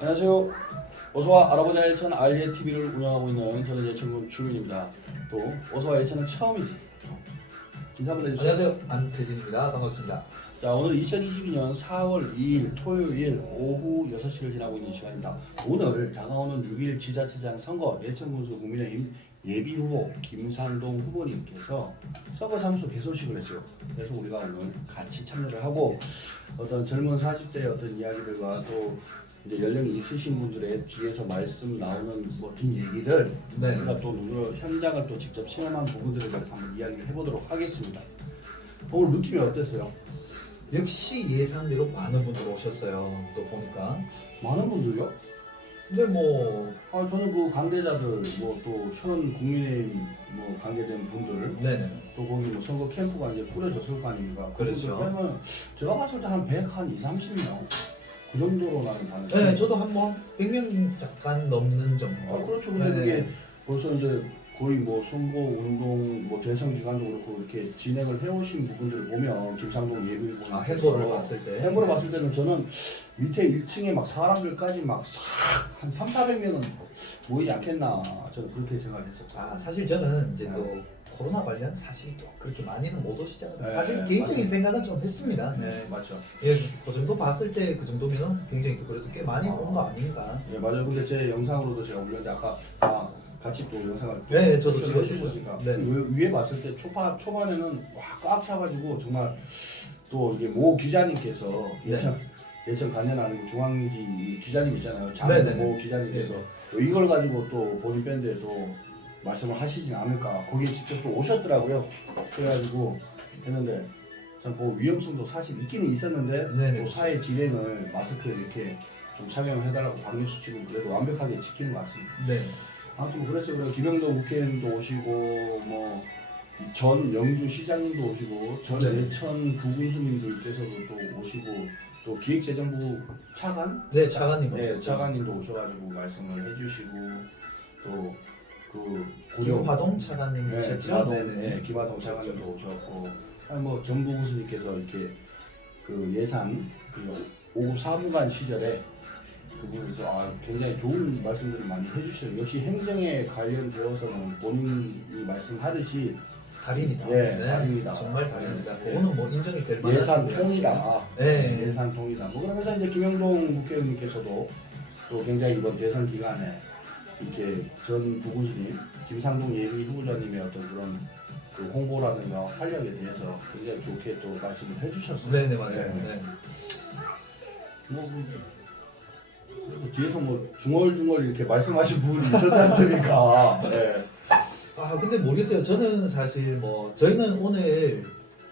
안녕하세요. 어서와 알아보자 예천 R예TV를 운영하고 있는 저는 예천군 주민입니다. 또 어서와 예천은 처음이지. 인사 한번 해주세요. 안녕하세요. 안태진입니다. 반갑습니다. 자, 오늘 2022년 4월 2일 토요일 오후 6시를 지나고 있는 시간입니다. 오늘 다가오는 6일 지자체장 선거 예천군수 국민의힘 예비후보 김상동 후보님께서 선거사무소 개소식을 했어요. 그래서 우리가 오늘 같이 참여를 하고 어떤 젊은 40대의 어떤 이야기들과 또 이제 연령이 있으신 분들의 뒤에서 말씀 나오는 멋진 얘기들 네. 우리가 또 눈으로 현장을 또 직접 체험한 부분들에 대해서 한번 이야기를 해보도록 하겠습니다. 오늘 느낌이 어땠어요? 역시 예상대로 많은 분들 오셨어요. 또 보니까. 많은 분들요? 근데 뭐 저는 그 관계자들 뭐 또 현 국민의힘 뭐 관계된 분들 네네. 또 거기 뭐 선거 캠프가 이제 꾸려졌을 거 아닙니까? 그렇죠. 그러면 제가 봤을 때 한 100, 한 2, 30명 그 정도로 나는 가는데. 네, 저도 한번 100명 잠깐 넘는 정도. 그렇죠. 근데 네. 그게 벌써 이제 거의 뭐 선거 운동 뭐 대선 기간도 그렇고 이렇게 진행을 해오신 부분들을 보면 김상동 예비후보 행보를 봤을 때. 행보를 봤을 때는 저는 밑에 1층에 막 사람들까지 막 한 3, 400명은 모이지 않겠나 저는 그렇게 생각을 했었죠. 사실 저는 이제 네. 또 코로나 관련 사실 또 그렇게 많이는 못 오시잖아요. 네, 사실 네, 개인적인 맞아요. 생각은 좀 했습니다. 네. 맞죠. 예, 그 정도 봤을 때 그 정도면은 굉장히 또 그래도 꽤 많이 온 거 아닌가. 예, 맞아요. 근데 제 영상으로도 제가 올렸는데 아까 같이 또 영상을 네, 저도 찍으시니까 찍었습니다. 네. 위에 봤을 때 초반에는 와 꽉 차가지고 정말 또 이게 모 기자님께서 네. 예천 관련 아니고 중앙지 기자님 있잖아요. 네, 장모 네, 네. 기자님께서 네. 또 이걸 가지고 또 본인 밴드에 또 말씀을 하시진 않을까 거기에 직접 또 오셨더라고요. 그래가지고 했는데 참 그 위험성도 사실 있기는 있었는데 네네. 또 사회 진행을 마스크 이렇게 좀 착용을 해달라고 방역 수칙은 그래도 완벽하게 지키는 것 같습니다. 네. 아무튼 그래서 그래 김영도 국회의원도 오시고 뭐 전 영주 시장님도 오시고 전 네. 예천 부군수님들께서도 또 오시고 또 기획재정부 차관 네, 차관님 네, 오셨죠. 차관님도 오셔가지고 말씀을 해주시고 또 그 김화동 차관님이셨죠? 김하동 네네. 김하동 차관님도 오셨고 뭐 전부 교수님께서 이렇게 그 예산 그 5급 사무관 시절에 그분도 굉장히 좋은 말씀들을 많이 해주셔요. 역시 행정에 관련되어서는 본인이 말씀하듯이 달인이다. 네, 달인이다. 정말 달인이다. 네. 그거는 뭐 인정이 될 만한. 예산 통이다. 네. 예산 통이다. 뭐 그러면서 이제 김영동 국회의원님께서도 또 굉장히 이번 대선 기간에 이렇게 전 부군수님 김상동 예비 후보자님의 어떤 그런 그 홍보라든가 활약에 대해서 굉장히 좋게 또 말씀을 해주셨어요. 네네, 맞아요. 네. 네. 뭐 그리고 뒤에서 뭐 중얼중얼 이렇게 말씀하신 부분이 있었지 않습니까? 네. 근데 모르겠어요. 저는 사실 뭐 저희는 오늘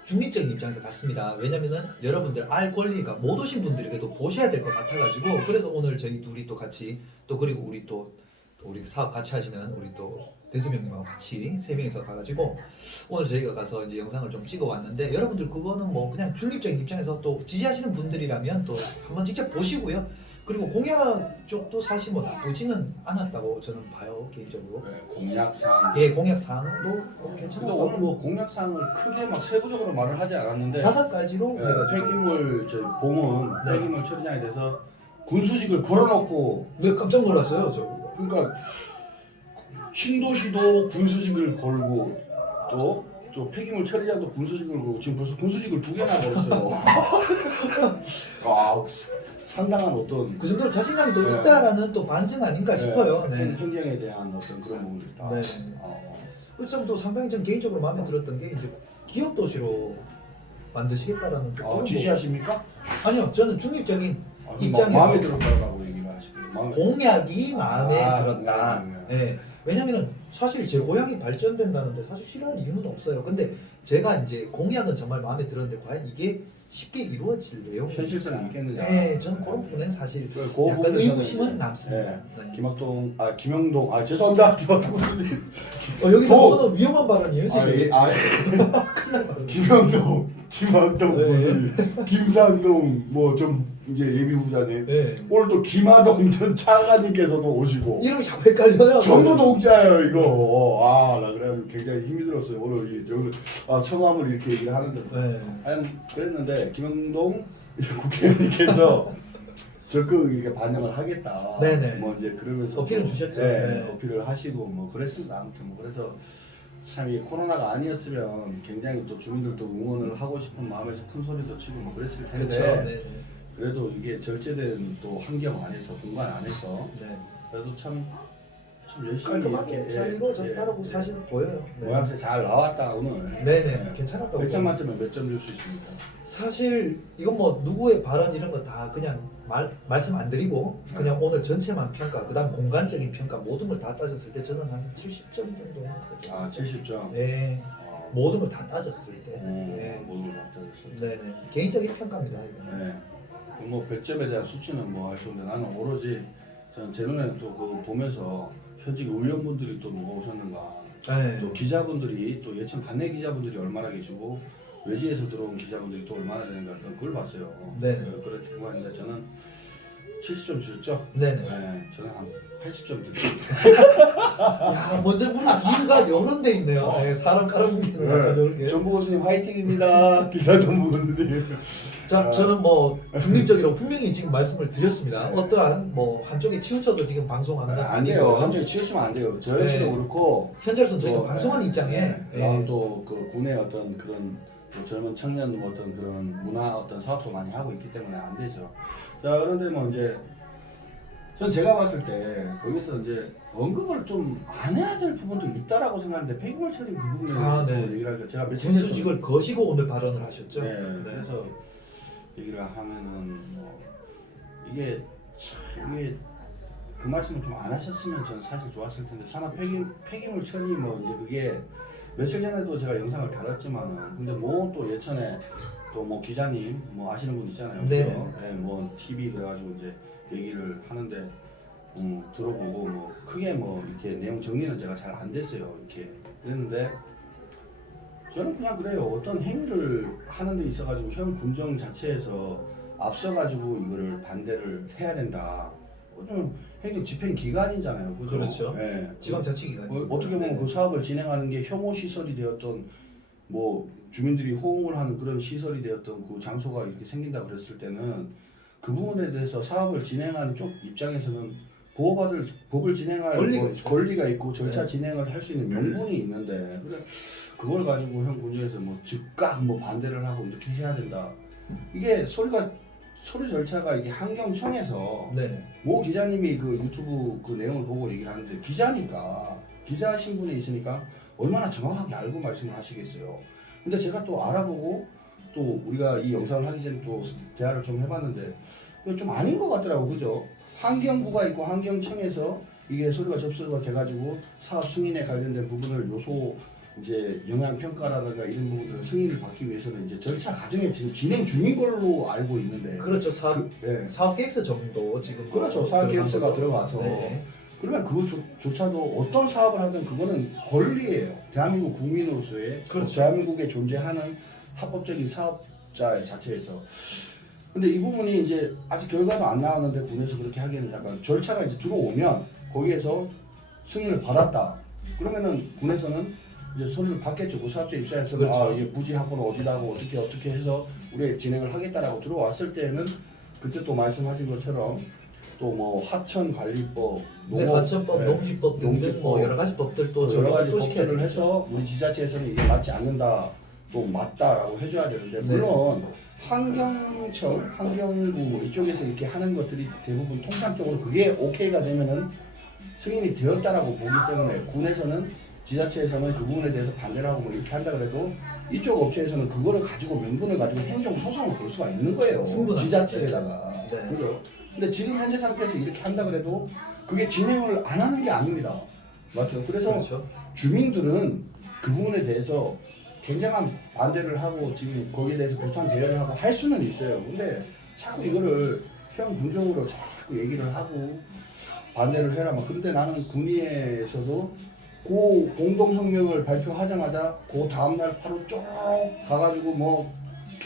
중립적인 입장에서 갔습니다. 왜냐면은 여러분들 알 권리가 못 오신 분들에게도 보셔야 될 것 같아가지고 그래서 오늘 저희 둘이 또 같이 또 그리고 우리 사업 같이 하시는 우리 또 대수명님하고 같이 세 명이서 가가지고 오늘 저희가 가서 이제 영상을 좀 찍어 왔는데 여러분들 그거는 뭐 그냥 중립적인 입장에서 또 지지하시는 분들이라면 또 한번 직접 보시고요. 그리고 공약 쪽도 사실 뭐 나쁘지는 않았다고 저는 봐요 개인적으로. 네, 공약상. 예, 공약 사항도 뭐 근데 괜찮았다고. 오늘 뭐 공약사항을 크게 막 세부적으로 말을 하지 않았는데 5가지로 네, 해가지고. 폐기물 저희 봉은 네. 폐기물 처리장에 대해서 군수직을 걸어놓고 네, 깜짝 놀랐어요 저. 그러니까 신도시도 군수직을 걸고 또 폐기물 처리장도 군수직을 걸고 지금 벌써 군수직을 2개나 걸었어요. 상당한 어떤 그 정도로 자신감이 또 네. 있다라는 또 반증 아닌가 싶어요. 네. 행정에 대한 어떤 그런 부분들이 다. 네. 어, 그렇죠. 또 상당히 전 개인적으로 마음에 들었던 게 이제 기업 도시로 만드시겠다라는 또 그런 지시하십니까? 아니요, 저는 중립적인 그 입장에서 마음에 들었다고 얘기를 하시고 공약이 마음에 들었다. 네. 네. 왜냐면은 사실 제 고향이 발전된다는데 사실 싫어할 이유는 없어요. 근데 제가 이제 공약은 정말 마음에 들었는데 과연 이게 쉽게 이루어질 내용 현실성이 있겠느냐. 네, 저는 그런 부분은 사실 그 약간 부분에서는 의구심은 이제, 남습니다. 네. 네. 김영동 죄송합니다. 김영동 교수님. 여기서 도- 그거는 위험한 발언이에요 지금. 큰일 날 발언. 김영동 네. 교수님, 김상동 뭐 좀 이제 예비 후보자님. 네. 오늘 또 김하동 전 차관님께서도 오시고. 이름이 자꾸 헷갈려요. 전부 동자예요 이거. 나 그래가지고 굉장히 힘이 들었어요. 오늘 성함을 이렇게 얘기를 하는데. 네. 그랬는데 김영동 국회의원님께서 적극 이렇게 반영을 하겠다. 네네. 뭐 이제 그러면서 어필은 또, 주셨죠. 네, 네. 어필을 하시고 뭐 그랬습니다. 아무튼 뭐 그래서 참 이 코로나가 아니었으면 굉장히 또 주민들도 응원을 하고 싶은 마음에서 큰 소리도 치고 뭐 그랬을 텐데. 그렇죠. 네네. 그래도 이게 절제된 또 환경 안에서 공간 안에서 네. 그래도 참 열심히 깔끔하게 이렇게, 잘 이루어졌다고 예, 사실 보여요. 네. 모양새 잘 나왔다 오늘. 네네. 괜찮았다고. 몇 점 봐요. 만점에 몇 점 줄 수 있습니까? 사실 이건 뭐 누구의 발언 이런 거 다 그냥 말씀 안 드리고 그냥 오늘 전체만 평가, 그다음 공간적인 평가 모든 걸 다 따졌을 때 저는 한 70점 정도 해요. 아 70점. 네. 모든 걸 다 따졌을 때. 네. 모든 걸 다. 네네. 개인적인 평가입니다. 이거. 네. 뭐 100점에 대한 수치는 뭐 알 수 없는데 나는 오로지 저는 제 눈에는 또 그거 보면서 현직 의원분들이 또 누가 오셨는가, 네. 또 기자분들이 또 예천 관내 기자분들이 얼마나 계시고 외지에서 들어온 기자분들이 또 얼마나 되는가 어떤 그걸 봤어요. 네. 그렇게 봤는데 저는 70점 주셨죠? 네네. 네, 저는 한 80점 드립니다. 야, 먼저 물은 이유가 이런 데 있네요. 네, 사람 깔아뭉개는 약간 이런 게. 정보 교수님 화이팅입니다. 기사 정보 교수님. 자, 저는 뭐 중립적이라고 분명히 지금 말씀을 드렸습니다. 어떠한 뭐 한쪽에 치우쳐서 지금 방송하는 건 안 돼요. 한쪽에 치우치면 안 돼요. 저 역시도 네. 그렇고 현재로서는 저희가 또, 방송하는 입장에 예. 또그 군의 어떤 그런 또 젊은 청년 어떤 그런 문화 어떤 사업도 많이 하고 있기 때문에 안 되죠. 자 그런데 뭐 이제 전 제가 봤을 때 거기서 이제 언급을 좀 안 해야 될 부분도 있다라고 생각하는데 폐기물 처리 그 부분에 아, 네. 얘기를 하니까 제가 며칠 군수직을 거시고 오늘 발언을 하셨죠. 네, 그래서 얘기를 하면은 뭐 이게 참 이게 그 말씀을 좀 안 하셨으면 저는 사실 좋았을 텐데 산업 폐기물 처리 뭐 이제 그게 며칠 전에도 제가 영상을 다뤘지만은 근데 뭐 또 예전에 또 뭐 기자님 뭐 아시는 분 있잖아요. 네네. 그죠? 네, 뭐 TV 그래가지고 이제 얘기를 하는데 들어보고 뭐 크게 뭐 이렇게 내용 정리는 제가 잘 안 됐어요. 이렇게 그랬는데 저는 그냥 그래요. 어떤 행위를 하는 데 있어가지고 현 군정 자체에서 앞서가지고 이거를 반대를 해야 된다. 좀 행정 집행 기관이잖아요. 그죠? 그렇죠. 예. 지방자치기관. 어떻게 보면 그 사업을 진행하는 게 혐오 시설이 되었던 뭐 주민들이 호응을 하는 그런 시설이 되었던 그 장소가 이렇게 생긴다 그랬을 때는 그 부분에 대해서 사업을 진행하는 쪽 입장에서는 보호받을 법을 진행할 권리가 있고 절차 네. 진행을 할 수 있는 명분이 있는데 그래 그걸 가지고 현 군정에서 뭐 즉각 뭐 반대를 하고 이렇게 해야 된다. 이게 소리 절차가 이게 환경청에서 네네. 모 기자님이 그 유튜브 그 내용을 보고 얘기를 하는데 기자니까 기자 신분에 있으니까 얼마나 정확하게 알고 말씀을 하시겠어요. 근데 제가 또 알아보고 또 우리가 이 영상을 하기 전에 또 대화를 좀 해봤는데 이거 좀 아닌 것 같더라고 그죠? 환경부가 있고 환경청에서 이게 소리가 접수가 돼가지고 사업 승인에 관련된 부분을 요소 이제 영향 평가라든가 이런 부분들을 승인을 받기 위해서는 이제 절차 과정에 지금 진행 중인 걸로 알고 있는데 그렇죠. 네. 사업 계획서 정도 지금 그렇죠. 사업 계획서가 들어가서 네. 그러면 그조차도 어떤 사업을 하든 그거는 권리예요. 대한민국 국민으로서의 그렇죠. 대한민국에 존재하는 합법적인 사업자 자체에서. 근데 이 부분이 이제 아직 결과도 안 나왔는데 군에서 그렇게 하기에는 약간 절차가 이제 들어오면 거기에서 승인을 받았다. 그러면은 군에서는 이제 손을 받겠죠. 그 사업자 입장에서 그렇죠. 아 이게 부지 확보는 어디라고 어떻게 해서 우리 진행을 하겠다라고 들어왔을 때는 그때 또 말씀하신 것처럼 또 뭐 하천관리법, 네, 하천법, 네, 농지법 등등 뭐 여러 가지 법들도 여러 가지 또 시켜야 법들을 되겠죠. 해서 우리 지자체에서는 이게 맞지 않는다, 또 맞다라고 해줘야 되는데 물론 환경청, 환경부 이쪽에서 이렇게 하는 것들이 대부분 통상적으로 그게 오케이가 되면은 승인이 되었다라고 보기 때문에 군에서는 지자체에서는 그 부분에 대해서 반대를 하고 뭐 이렇게 한다 그래도 이쪽 업체에서는 그거를 가지고 명분을 가지고 행정 소송을 걸 수가 있는 거예요. 충분하죠. 지자체에다가. 네. 그죠? 근데 지금 현재 상태에서 이렇게 한다 그래도 그게 진행을 안 하는 게 아닙니다. 맞죠? 그래서 그렇죠. 주민들은 그 부분에 대해서 굉장한 반대를 하고 지금 거기에 대해서 비판 대응을 하고 할 수는 있어요. 근데 자꾸 이거를 현 군정으로 자꾸 얘기를 하고 반대를 해라. 막 그런데 나는 군위에서도 그 공동성명을 발표하자마자 그 다음날 바로 쭉 가가지고 뭐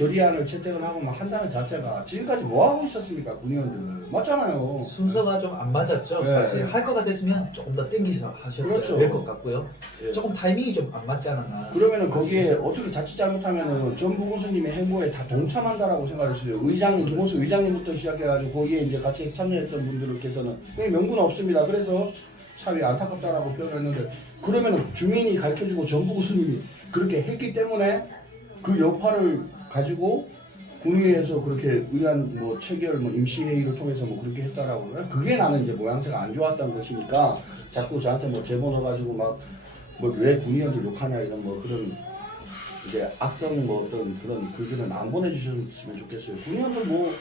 결의안을 채택을 하고 막 한다는 자체가 지금까지 뭐 하고 있었습니까 군의원들 맞잖아요. 순서가 좀 안 맞았죠. 네. 사실 할 거가 됐으면 조금 더 땡기셔 하셨어야 그렇죠. 될 것 같고요. 예. 조금 타이밍이 좀 안 맞지 않았나. 그러면은 거기에 어떻게 자칫 잘못하면은 전부 군수님의 행보에 다 동참한다라고 생각했어요. 의장님, 김원수 의장님부터 시작해가지고 거기에 이제 같이 참여했던 분들께서는 명분은 없습니다. 그래서 참 안타깝다라고 표현했는데 그러면은 주민이 가르쳐주고 전부 군수님이 그렇게 했기 때문에 그 여파를 가지고 군의회에서 그렇게 의안 뭐 체결 뭐 임시회의를 통해서 뭐 그렇게 했다라고 그래요. 그게 나는 이제 모양새가 안 좋았던 것이니까 자꾸 저한테 뭐 제보 넣어가지고 막 뭐 왜 군의원들 욕하냐 이런 뭐 그런 이제 악성 뭐 어떤 그런 글들은 안 보내주셨으면 좋겠어요. 군의원들 뭐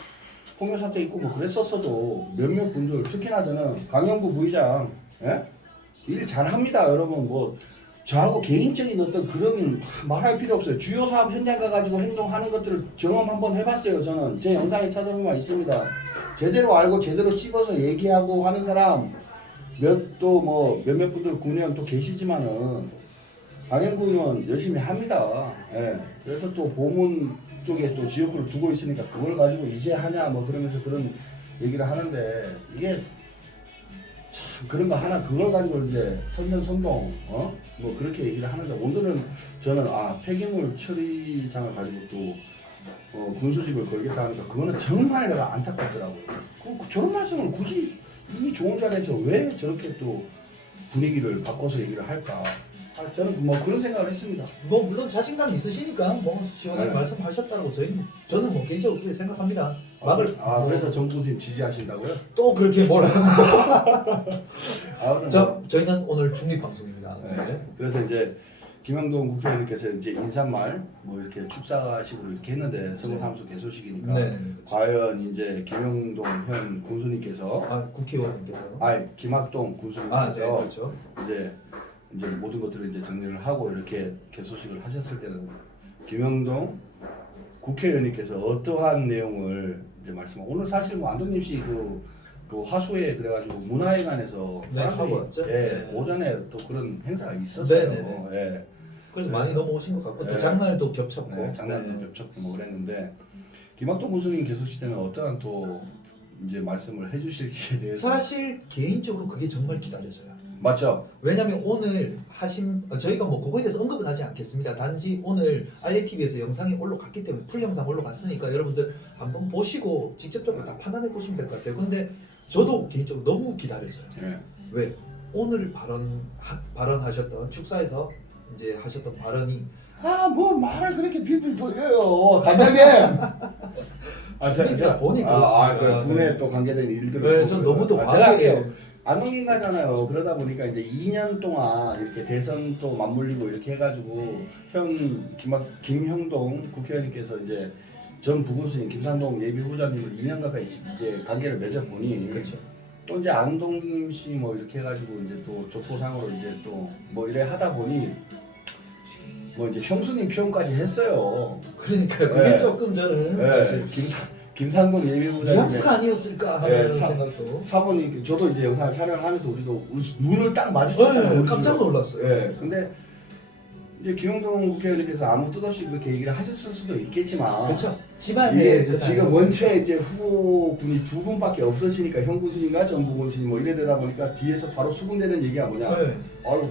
폭력 사태 있고 뭐 그랬었어도 몇몇 분들 특히나 저는 강영구 부의장 예? 일 잘합니다 여러분. 뭐 저하고 개인적인 어떤 그런 말할 필요 없어요. 주요 사업 현장 가가지고 행동하는 것들을 경험 한번 해봤어요. 저는 제 영상에 찾아보면 있습니다. 제대로 알고 제대로 찍어서 얘기하고 하는 사람 몇몇 분들 군의원 또 계시지만은 강영구 의원 열심히 합니다. 예. 그래서 또 보문 쪽에 또 지역구를 두고 있으니까 그걸 가지고 이제 하냐 뭐 그러면서 그런 얘기를 하는데 이게 참 그런 거 하나 그걸 가지고 이제 선전선동 뭐 그렇게 얘기를 하는데 오늘은 저는 폐기물 처리장을 가지고 또 군수직을 걸겠다 하니까 그거는 정말 내가 안타깝더라고요. 저런 말씀을 굳이 이 좋은 자리에서 왜 저렇게 또 분위기를 바꿔서 얘기를 할까? 저는 뭐 그런 생각을 했습니다. 뭐 물론 자신감 있으시니까 뭐 시원하게 네. 말씀하셨다고 저는 뭐 개인적으로 그렇게 생각합니다. 막을 그래서 정부님 지지하신다고요? 또 그렇게 뭐라 뭐, 저희는 오늘 중립 방송입니다. 네. 그래서 이제 김영동 국회의원님께서 이제 인사말 뭐 이렇게 축사식으로 이렇게 했는데 선거사무소 개소식이니까 네. 과연 이제 김영동 현 군수님께서 국회의원님께서 김학동 네, 군수님께서 그렇죠. 이제 모든 것들을 이제 정리를 하고 이렇게 개소식을 하셨을 때는 김영동 국회의원님께서 어떠한 내용을 이제 말씀하고 오늘 사실 뭐 안동님 씨 그 화수에 그래가지고 문화회관에서 네, 사람들이 하고 왔죠. 예, 네. 오전에 또 그런 행사가 있었어요. 네네네. 예. 그래서 많이 넘어오신 것 같고 네. 또 장날도 겹쳤고 네, 장난도 네. 겹쳤고 뭐 그랬는데 김학동 군수님 개소식 때는 어떠한 또 이제 말씀을 해주실지에 대해서 사실 개인적으로 그게 정말 기다려져요. 맞죠? 왜냐하면 오늘 저희가 뭐 그거에 대해서 언급은 하지 않겠습니다. 단지 오늘 RATV에서 영상이 올라갔기 때문에 풀 영상 올라갔으니까 여러분들 한번 보시고 직접적으로 다 판단해 보시면 될 것 같아요. 근데 저도 개인적으로 너무 기다려져요. 예. 왜? 오늘 발언하셨던 축사에서 이제 하셨던 발언이 뭐 말을 그렇게 빌빌 돌려요 단장님. 그러니까 보니 그렇습니다. 군에 네. 또 관계된 일들을 네, 전 너무 또 제가 과하게 할게요. 안동인가잖아요. 그러다 보니까 이제 2년 동안 이렇게 대선 또 맞물리고 이렇게 해가지고 김형동 국회의원님께서 이제 전 부군수님 김상동 예비 후보자님을 2년 가까이 이제 관계를 맺어 보니 그렇죠. 또 이제 안동김 씨 뭐 이렇게 해가지고 이제 또 조포상으로 이제 또 뭐 이래 하다 보니 뭐 이제 형수님 표현까지 했어요. 그러니까 그게 네. 조금 저는 네. 사실 김상동 예비 후보자님 뉘앙스가 아니었을까 하는 네, 생각도. 사모님 저도 이제 영상을 촬영하면서 우리도 눈을 딱 마주쳤잖아요. 네, 깜짝 놀랐어요. 예. 근데 이제 김영동 국회의원님께서 아무 뜻 없이 그렇게 얘기를 하셨을 수도 있겠지만 그렇죠. 집안에 이게 이제 지금 원체 이제 후보군이 두 분밖에 없으시니까 형 군수님과 전 부군수님 뭐 이래 되다 보니까 뒤에서 바로 수군대는 얘기가 뭐냐? 네. 아유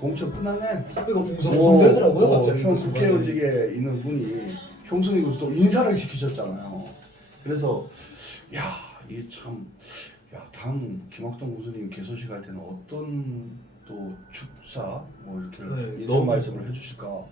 공천 끝났네. 이거 웅성웅성 되더라고요. 갑자기. 형 국회의원직에 있는 분이 형수님께서 또 인사를 시키셨잖아요. 그래서 야 이게 참 다음 김학동 군수님 개소식 할 때는 어떤 또 축사 뭐 이렇게 네, 인사 너무 말씀을 해주실까?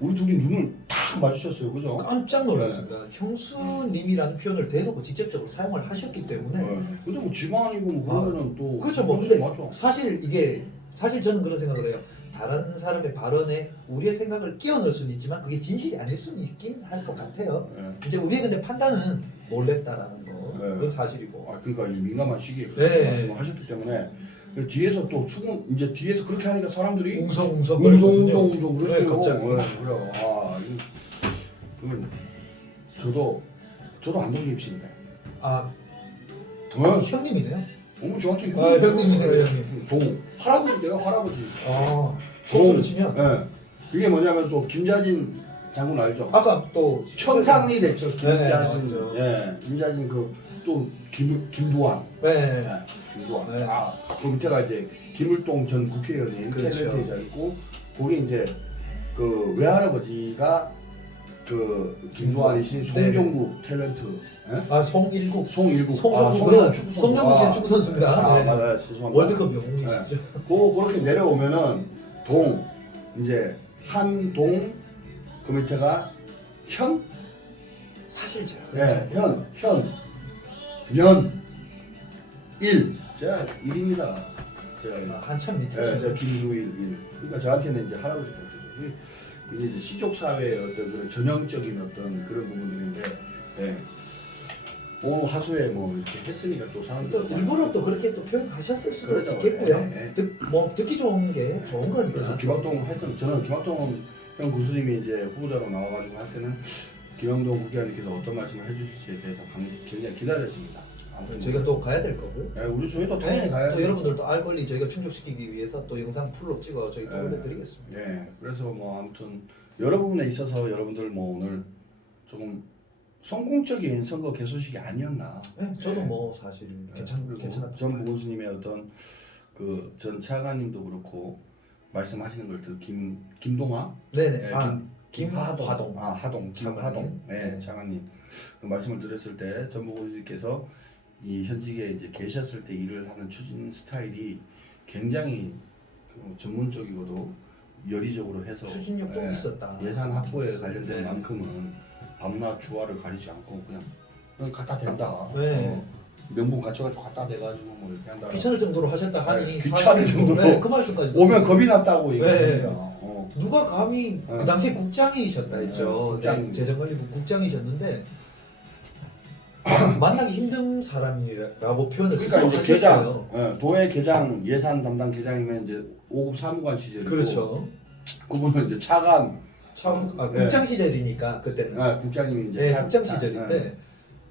우리 둘이 눈을 딱 마주쳤어요, 그죠? 깜짝 놀랐습니다. 형수님이라는 표현을 대놓고 직접적으로 사용을 하셨기 때문에. 근데 뭐 집안이고 뭐 그러면은 또 그렇죠. 뭐 근데 맞죠. 사실 저는 그런 생각을 해요. 다른 사람의 발언에 우리의 생각을 끼워 넣을 수는 있지만 그게 진실이 아닐 수는 있긴 할 것 같아요. 네. 이제 우리의 근데 판단은 몰랐다라는 거. 네. 그건 사실이고. 그러니까 이 민감한 시기에 그렇게 네. 말씀을 하셨기 때문에 뒤에서 또 수군 이제 뒤에서 그렇게 하니까 사람들이 웅성웅성 웅성웅성 그랬어요. 네, 갑자기. 그래요. 저도 안동님 씨인데. 형님이네요. 너무 정확히. 형님이네요, 형님. 할아버지인데요, 할아버지. 총수를 치면. 네. 그게 뭐냐면 또 김자진 장군 알죠? 아까 또 천상리 됐죠. 네, 김자진, 맞죠. 예, 김자진 또 김도환, 네. 네, 김도환. 네. 그 밑에가 이제 김을동 전 국회의원님 그렇죠. 탤런트이자 있고, 거기 이제 그 외할아버지가 그 김도환이신 송종국 탤런트, 예? 아 송일국. 송일국, 송종국은 축구 선수. 송종국 축구 선수입니다. 네. 맞아요, 죄송합니다. 월드컵 영웅이시죠. 그렇게 내려오면은 이제 한동, 그 밑에가 현, 사실 제가 네, 년, 일, 제가 일입니다. 제가 한참 밑에. 네, 제가 김두일 일. 그러니까 저한테는 이제 할아버지 같아요. 이게 이제 시족 사회의 어떤 그런 전형적인 어떤 그런 부분들인데, 네. 오늘 하수에 뭐 이렇게 했으니까 또 사람들 또 일부러 또 그렇게 또 표현하셨을 수도 그러죠. 있겠고요. 네. 듣기 좋은 게 좋은 거니까. 그래서 김학동 하여튼 저는 김학동 형 교수님이 이제 후보자로 나와가지고 할 때는 김영동 국회의원님께서 어떤 말씀을 해주실지에 대해서 굉장히 기다렸습니다. 아무튼 저희가 또 가야 될 거고요. 네, 우리 저희도 당연히 가야 또 여러분들도 알 권리 저희가 충족시키기 위해서 또 영상 풀로 찍어 저희 또 네. 올려드리겠습니다. 네, 그래서 뭐 아무튼 여러 부분에 있어서 여러분들 뭐 오늘 조금 성공적인 선거 개소식이 아니었나. 네, 저도 뭐 사실 그리고 괜찮았다. 전 부군수님의 어떤 그 전 차관님도 그렇고 말씀하시는 걸 김동아, 네네. 네, 김하동. 하동, 김하동, 네, 네. 차관님 그 말씀을 들었을 때 전부고님께서 이 현직에 이제 계셨을 때 일을 하는 추진 스타일이 굉장히 그 전문적이고도 열의적으로 해서 추진력도 예, 있었다. 예산 확보에 관련된 네. 만큼은 밤낮 주화를 가리지 않고 그냥 갖다 댄다. 네. 명분 갖춰가지고 갖다 대가지고 뭐 이렇게 한다. 귀찮을 정도로 하셨다 하니 네, 귀찮을 사실 정도로. 네, 그 말씀까지 오면 겁이 났다고 얘기합니다. 네. 누가 감히 그 당시에 국장이셨다 했죠. 네, 국장. 네, 재정관리부 국장이셨는데 만나기 힘든 사람이라고 표현을 그러니까 이제 하셨어요. 계장, 도의 계장 예산 담당 계장이면 이제 5급 사무관 시절이고, 그렇죠. 그분은 이제 차관, 네. 국장 시절이니까 그때는 국장님이 이제 네, 국장 시절인데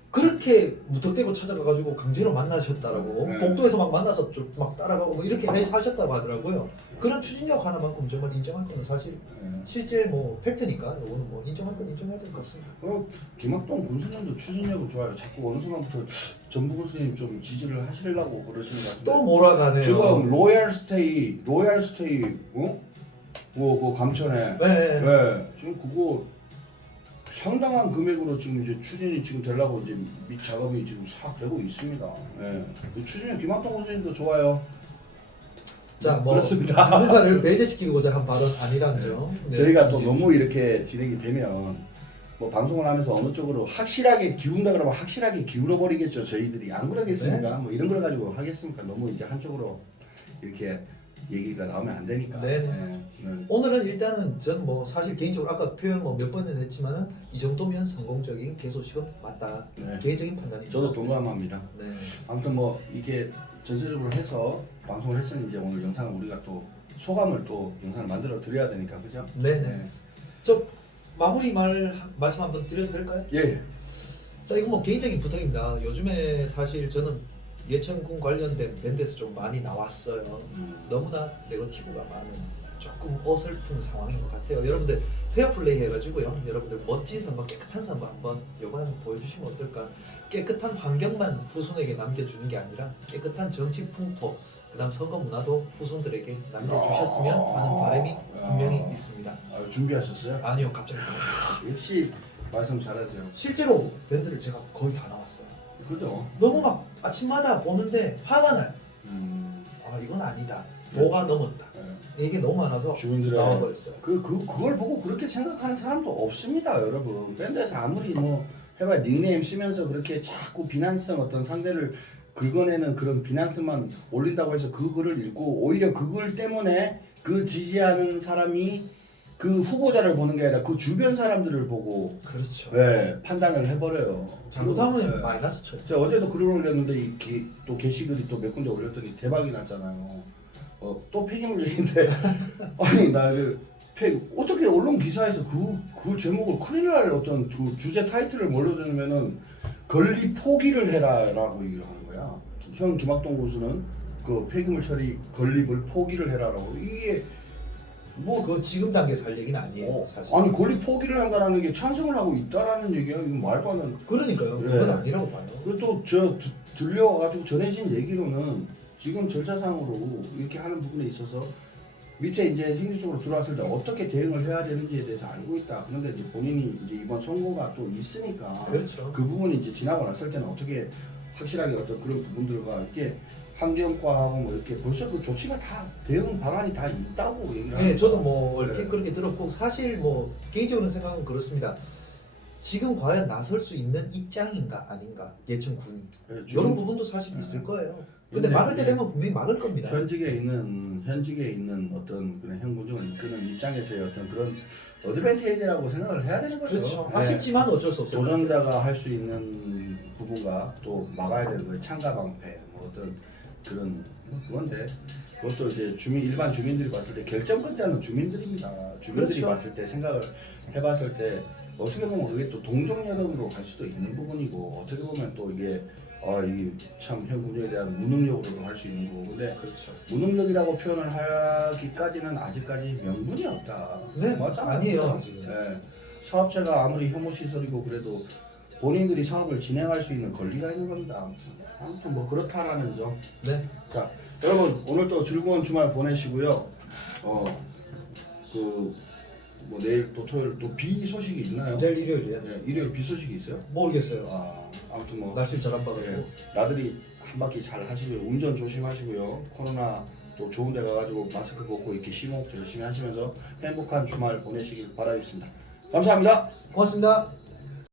그렇게 무턱대고 찾아가가지고 강제로 만나셨다라고 네. 복도에서 막 만나서 좀 막 따라가고 뭐 이렇게 하셨다고 하더라고요. 그런 추진력 하나만큼 정말 인정할 거는 사실 실제 뭐 팩트니까 이거는 뭐 인정할 건 인정해야 될 것 같습니다. 김학동 군수님도 추진력은 좋아요. 자꾸 어느 순간부터 전부 군수님 좀 지지를 하시려고 그러시는 것 같은데. 또 몰아가네요. 지금 로얄스테이, 그 감천에. 네. 네, 지금 그거 상당한 금액으로 지금 이제 추진이 지금 되려고 이제 밑 작업이 지금 싹 되고 있습니다. 네. 그 추진력 김학동 군수님도 좋아요. 자, 뭐 그렇습니다. 누군가를 배제시키고자 한 발언 아니란 점. 네, 저희가 또 이제 너무 이렇게 진행이 되면 뭐 방송을 하면서 어느 쪽으로 확실하게 기운다 그러면 확실하게 기울어 버리겠죠. 저희들이 안 그러겠습니까? 네. 뭐 이런 걸 가지고 하겠습니까? 너무 이제 한쪽으로 이렇게 얘기가 나오면 안 되니까. 네네. 네. 오늘은 일단은 전 뭐 사실 개인적으로 아까 표현 뭐 몇 번은 했지만은 이 정도면 성공적인 개소식은 맞다. 네. 개인적인 판단이죠. 저도 동감합니다. 네. 아무튼 뭐 이게 전체적으로 해서 방송을 했으니 이제 오늘 영상을 우리가 또 소감을 또 영상을 만들어 드려야 되니까 그죠? 네네. 저 마무리 말씀 한번 드려도 될까요? 예. 자, 이거 뭐 개인적인 부탁입니다. 요즘에 사실 저는 예천군 관련된 밴드에서 좀 많이 나왔어요. 너무나 네거티브가 많은 조금 어설픈 상황인 것 같아요. 여러분들 페어플레이 해가지고요. 여러분들 멋진 선거, 깨끗한 선거 한번 이번에 한번 보여주시면 어떨까? 깨끗한 환경만 후손에게 남겨주는 게 아니라 깨끗한 정치 풍토, 그다음 선거 문화도 후손들에게 남겨주셨으면 하는 바람이 분명히 있습니다. 준비하셨어요? 아니요, 갑자기 역시 말씀 잘하세요. 실제로 밴드를 제가 거의 다 나왔어요. 그죠? 너무 막 아침마다 보는데 화가 나요. 아, 이건 아니다. 뭐가 넘었다. 이게 너무 많아서 주민들의 나와버렸어요. 그걸 보고 그렇게 생각하는 사람도 없습니다, 여러분. 밴드에서 아무리 뭐 해봐야 닉네임 쓰면서 그렇게 자꾸 비난성 어떤 상대를 긁어내는 그런 비난성만 올린다고 해서 그 글을 읽고 오히려 그 글 때문에 그 지지하는 사람이 그 후보자를 보는 게 아니라 그 주변 사람들을 보고 그렇죠. 판단을 해버려요. 잘못하면 네. 마이너스 쳐요. 제가 어제도 글을 올렸는데 또 게시글이 또 몇 군데 올렸더니 대박이 났잖아요. 또 폐기물 얘기인데 아니 나 어떻게 언론 기사에서 그 제목을 큰일 날 어떤 그 주제 타이틀을 몰려주면은 건립 포기를 해라라고 얘기를 하는 거야. 형 김학동 교수는 그 폐기물 처리 건립을 포기를 해라라고. 이게 뭐 그거 지금 단계에서 할 얘기는 아니에요, 사실. 아니 권리 포기를 한다라는 게 찬성을 하고 있다라는 얘기야. 이거 말도 안 되는. 그러니까요. 네. 그건 아니라고 봐요. 그리고 또저 들려와가지고 전해진 얘기로는 지금 절차상으로 이렇게 하는 부분에 있어서 밑에 이제 행정적으로 들어왔을 때 어떻게 대응을 해야 되는지에 대해서 알고 있다. 그런데 이제 본인이 이제 이번 선고가 또 있으니까 그렇죠. 그 부분이 이제 지나고 났을 때는 어떻게 확실하게 어떤 그런 부분들과 이렇게 환경과하고 뭐 이렇게 벌써 그 조치가 다 대응 방안이 다 있다고 얘기를 네, 하니까. 저도 뭐 얼핏 네. 그렇게 들었고 사실 뭐 개인적으로 생각은 그렇습니다. 지금 과연 나설 수 있는 입장인가 아닌가 예천군이 네, 이런 부분도 사실 네. 있을 거예요. 근데 근데 막을 때 이제 되면 분명히 막을 겁니다. 현직에 있는 어떤 그런 행군정을 이끄는 입장에서의 어떤 그런 어드밴테이지라고 생각을 해야 되는 거죠. 그렇죠. 네. 아쉽지만 어쩔 수 없어요. 도전자가 할 수 있는 부분과 또 막아야 되는 거예요. 창가 방패 뭐 어떤 그런 그건데 그것도 이제 일반 주민들이 봤을 때 결정권자는 주민들입니다. 주민들이 그렇죠. 봤을 때 생각을 해봤을 때 어떻게 보면 그게 또 동정 여론으로 갈 수도 있는 부분이고 어떻게 보면 또 이게 이참현 군정에 대한 무능력으로도 할 수 있는 거고 근데 그렇죠. 무능력이라고 표현을 하기까지는 아직까지 명분이 없다. 네, 맞잖아요. 아니에요, 아직은. 네. 사업체가 아무리 혐오 시설이고 그래도 본인들이 사업을 진행할 수 있는 권리가 있는 겁니다. 아무튼 뭐 그렇다라는 점. 네. 자, 여러분 오늘 또 즐거운 주말 보내시고요. 뭐 내일 또 토요일 또 비 소식이 있나요? 내일 일요일이에요. 네, 일요일 비 소식이 있어요? 모르겠어요. 아무튼 뭐 날씨 잘 안 봐가지고. 예, 나들이 한 바퀴 잘 하시고요. 운전 조심하시고요. 코로나 또 좋은 데 가가지고 마스크 벗고 이렇게 심호흡 열심히 하시면서 행복한 주말 보내시길 바라겠습니다. 감사합니다. 고맙습니다.